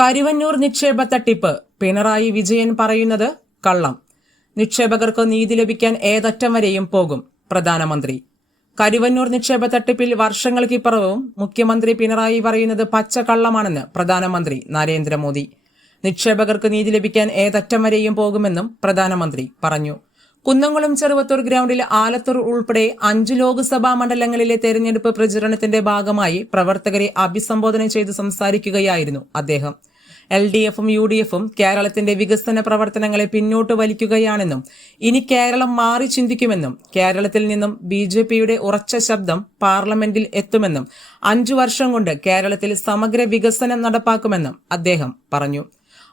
കരുവന്നൂർ നിക്ഷേപ തട്ടിപ്പ്. പിണറായി വിജയൻ പറയുന്നത് കള്ളം. നിക്ഷേപകർക്ക് നീതി ലഭിക്കാൻ ഏതറ്റം വരെയും പോകും പ്രധാനമന്ത്രി. കരുവന്നൂർ നിക്ഷേപ തട്ടിപ്പിൽ വർഷങ്ങൾക്കിപ്പുറവും മുഖ്യമന്ത്രി പിണറായി പറയുന്നത് പച്ചക്കള്ളമാണെന്ന് പ്രധാനമന്ത്രി നരേന്ദ്രമോദി. നിക്ഷേപകർക്ക് നീതി ലഭിക്കാൻ ഏതറ്റം വരെയും പോകുമെന്നും പ്രധാനമന്ത്രി പറഞ്ഞു. കുന്നംകുളം ചെറുവത്തൂർ ഗ്രൗണ്ടിൽ ആലത്തൂർ ഉൾപ്പെടെ അഞ്ച് ലോക്സഭാ മണ്ഡലങ്ങളിലെ തെരഞ്ഞെടുപ്പ് പ്രചരണത്തിന്റെ ഭാഗമായി പ്രവർത്തകരെ അഭിസംബോധന ചെയ്ത് സംസാരിക്കുകയായിരുന്നു അദ്ദേഹം. എൽ ഡി എഫും യു ഡി എഫും കേരളത്തിന്റെ വികസന പ്രവർത്തനങ്ങളെ പിന്നോട്ട് വലിക്കുകയാണെന്നും ഇനി കേരളം മാറി ചിന്തിക്കുമെന്നും കേരളത്തിൽ നിന്നും ബി ജെ പിയുടെ ഉറച്ച ശബ്ദം പാർലമെന്റിൽ എത്തുമെന്നും അഞ്ചു വർഷം കൊണ്ട് കേരളത്തിൽ സമഗ്ര വികസനം നടപ്പാക്കുമെന്നും അദ്ദേഹം പറഞ്ഞു.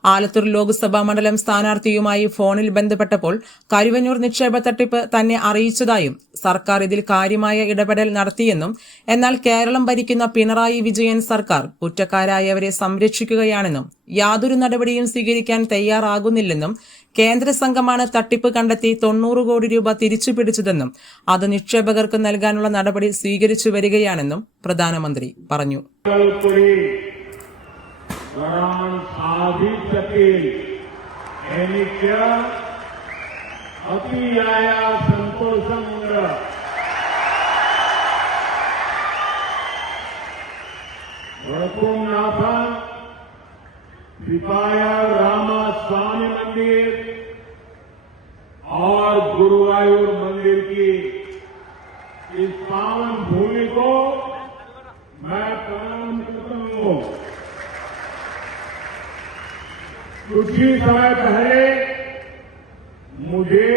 ആലത്തൂർ ലോക്സഭാ മണ്ഡലം സ്ഥാനാർത്ഥിയുമായി ഫോണിൽ ബന്ധപ്പെട്ടപ്പോൾ കരുവന്നൂർ നിക്ഷേപ തട്ടിപ്പ് തന്നെ അറിയിച്ചതായും സർക്കാർ ഇതിൽ കാര്യമായ ഇടപെടൽ നടത്തിയെന്നും എന്നാൽ കേരളം ഭരിക്കുന്ന പിണറായി വിജയൻ സർക്കാർ കുറ്റക്കാരായവരെ സംരക്ഷിക്കുകയാണെന്നും യാതൊരു നടപടിയും സ്വീകരിക്കാൻ തയ്യാറാകുന്നില്ലെന്നും കേന്ദ്ര സംഘമാണ് തട്ടിപ്പ് കണ്ടെത്തി തൊണ്ണൂറ് കോടി രൂപ തിരിച്ചു പിടിച്ചതെന്നും അത് നിക്ഷേപകർക്ക് നൽകാനുള്ള നടപടി സ്വീകരിച്ചു വരികയാണെന്നും പ്രധാനമന്ത്രി പറഞ്ഞു. સ્વરાણ સાધિતકેલ એની अति आया સંતોષંગ વળકુમનાથ सिपाया रामा स्वामी मंदिर, और गुरुवायूर मंदिर की इस पावन भूमि कुछ ही समय पहले मुझे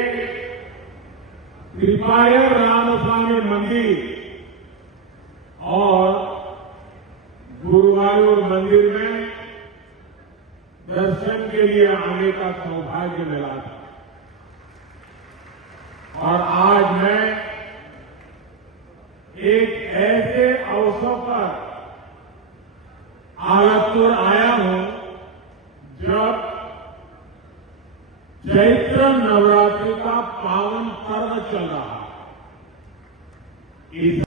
कृपायर रामस्वामी मंदिर और गुरुवायूर मंदिर में दर्शन के लिए आने का सौभाग्य मिला था। और आज मैं एक ऐसे अवसर पर आलतपुर आया जब चैत्र नवरात्रि का पावन पर्व चल रहा है इस